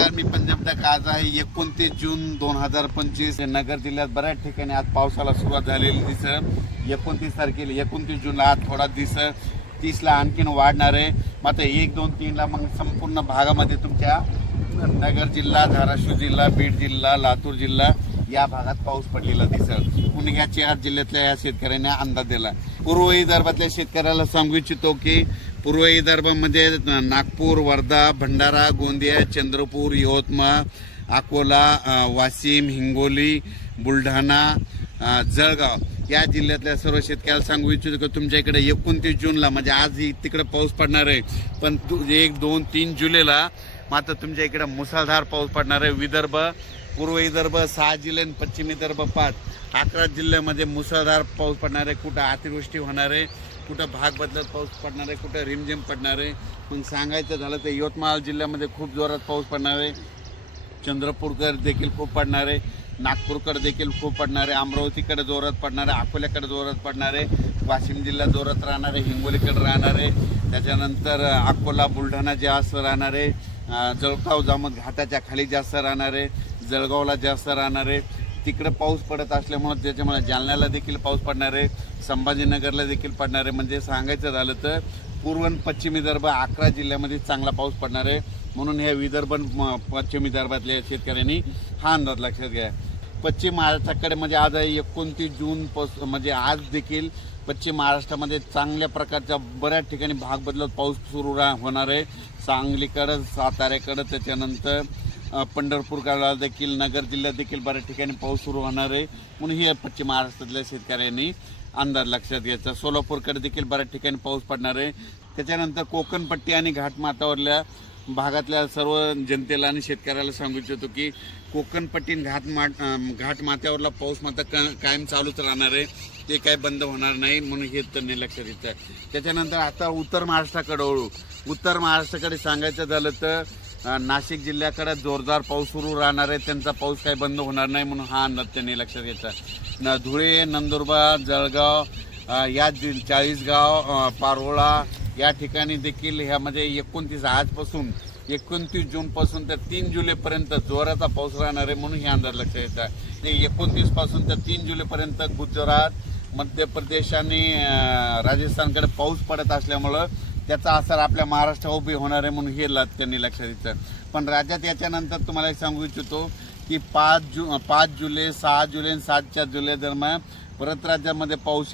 नमस्कार, मी पंजाब तक आज आहे 29 जून 2025. नगर जिल्ह्यात बऱ्याच ठिकाणी आज पावसाला सुरुवात झालेली दिसत. 29 तारखेला 29 जूनला आज थोडा दिसत, 30ला आणखीन वाढणार आहे. मात्र 1, 2, 3ला मग संपूर्ण भागामध्ये तुमच्या नगर जिल्हा, धाराशिव जिल्हा, बीड जिल्हा, लातूर जिल्हा या भागात पाऊस पडलेला दिसत. पुण्याच्या 4 जिल्ह्यातल्या या शेतकऱ्यांना अंदाज दिला. पूर्व विदर्भातल्या शेतकऱ्याला सांगू इच्छितो की पूर्व विदर्भामध्ये नागपूर, वर्धा, भंडारा, गोंदिया, चंद्रपूर, यवतमाळ, अकोला, वाशिम, हिंगोली, बुलढाणा, जळगाव या जिल्ह्यातल्या सर्व शेतकऱ्याला सांगू इच्छितो की तुमच्या इकडे 29 जूनला म्हणजे आज तिकडे पाऊस पडणार आहे. पण 1, 2, 3 जुलैला मात्र तुमच्या इकडे मुसळधार पाऊस पडणार आहे. विदर्भ, पूर्व विदर्भ 6 जिल्हे, पश्चिम विदर्भ 5, 11 जिल्ह्यामध्ये मुसळधार पाऊस पडणार आहे. कुठं अतिवृष्टी होणार आहे, कुठं भाग बदलत पाऊस पडणार आहे, कुठं रिमझिम पडणार आहे. मग सांगायचं झालं तर यवतमाळ जिल्ह्यामध्ये खूप जोरात पाऊस पडणार आहे. चंद्रपूरकर देखील खूप पडणार आहे, नागपूरकडे देखील खूप पडणार आहे, अमरावतीकडे जोरात पडणार आहे, अकोल्याकडे जोरात पडणार आहे, वाशिम जिल्हा जोरात राहणार आहे, हिंगोलीकडे राहणार आहे, त्याच्यानंतर अकोला, बुलढाणा जास्त राहणार आहे, जळगाव जामोद घाटाच्या खाली जास्त राहणार आहे, जळगावला जास्त राहणार आहे. तिकडे पाऊस पडत असल्यामुळे त्याच्यामुळे जालन्याला देखील पाऊस पडणार आहे, संभाजीनगरला देखील पडणार आहे. म्हणजे सांगायचं झालं तर पूर्व आणि पश्चिम विदर्भ 11 जिल्ह्यामध्ये चांगला पाऊस पडणार आहे. म्हणून ह्या विदर्भ पश्चिम विदर्भातल्या शेतकऱ्यांनी हा अंदाज लक्षात घ्या. पश्चिम महाराष्ट्राकडे म्हणजे आज 29 जून म्हणजे आज देखील पश्चिम महाराष्ट्रामध्ये चांगल्या प्रकारच्या बऱ्याच ठिकाणी भाग बदलत पाऊस सुरू होणार आहे. सांगलीकडं, साताऱ्याकडं, त्याच्यानंतर पंढरपूरकडे देखील, नगर जिल्ह्यात देखील बऱ्याच ठिकाणी पाऊस सुरू होणार आहे. म्हणून ही पश्चिम महाराष्ट्रातल्या शेतकऱ्यांनी अंदाज लक्षात घ्यायचा. सोलापूरकडे देखील बऱ्याच ठिकाणी पाऊस पडणार आहे. त्याच्यानंतर कोकणपट्टी आणि घाटमाथ्यावरल्या भागातल्या सर्व जनतेला आणि शेतकऱ्याला सांगू इच्छितो की कोकणपट्टी घाटमाथ्यावरला पाऊस मात्र कायम चालूच राहणार आहे, ते काय बंद होणार नाही. म्हणून हे त्यांनी लक्षात घ्यायचं. त्याच्यानंतर आता उत्तर महाराष्ट्राकडे वळू. उत्तर महाराष्ट्राकडे सांगायचं झालं तर नाशिक जिल्ह्याकडे जोरदार पाऊस सुरू राहणार आहे. त्यांचा पाऊस काही बंद होणार नाही, म्हणून हा अंदाज त्यांनी लक्षात घ्यायचा. धुळे, नंदुरबार, जळगाव या 40गाव, पारोळा या ठिकाणी देखील ह्यामध्ये 29 आजपासून 29 जूनपासून तर 3 जुलैपर्यंत जोराचा पाऊस राहणार आहे. म्हणून हे अंदाज लक्षात घ्यायचा. ते 29 पासून तर 3 जुलैपर्यंत गुजरात, मध्य प्रदेश आणि राजस्थानकडे पाऊस पडत असल्यामुळं त्याचा असर आपल्या महाराष्ट्रावर उभी होणार आहे. म्हणून हे त्यांनी लक्षात घ्यायचं. पण राज्यात याच्यानंतर तुम्हाला एक सांगू इच्छितो की 5 जुलै, 6 जुलै आणि 7 जुलै दरम्यान परत राज्यामध्ये पाऊस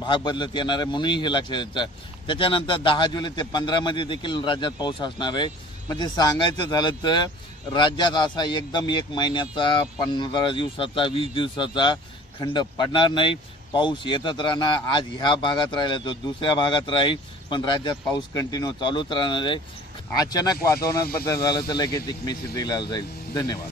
भाग बदलत येणार आहे. म्हणून हे लक्षात घ्यायचं. त्याच्यानंतर 10 जुलै ते 15 मध्ये देखील राज्यात पाऊस असणार आहे. म्हणजे सांगायचं झालं तर राज्यात असा एकदम 1 महिन्याचा, 15 दिवसाचा, 20 दिवसाचा खंड पडणार नाही. पाऊस येतच राहणार. आज ह्या भागात राहिला तो दुसऱ्या भागात राहील, पण राज्यात पाऊस कंटिन्यू चालूच राहणार आहे. अचानक वातावरणात बदल झाला तर लगेच एक मेसेज दिला जाईल. धन्यवाद.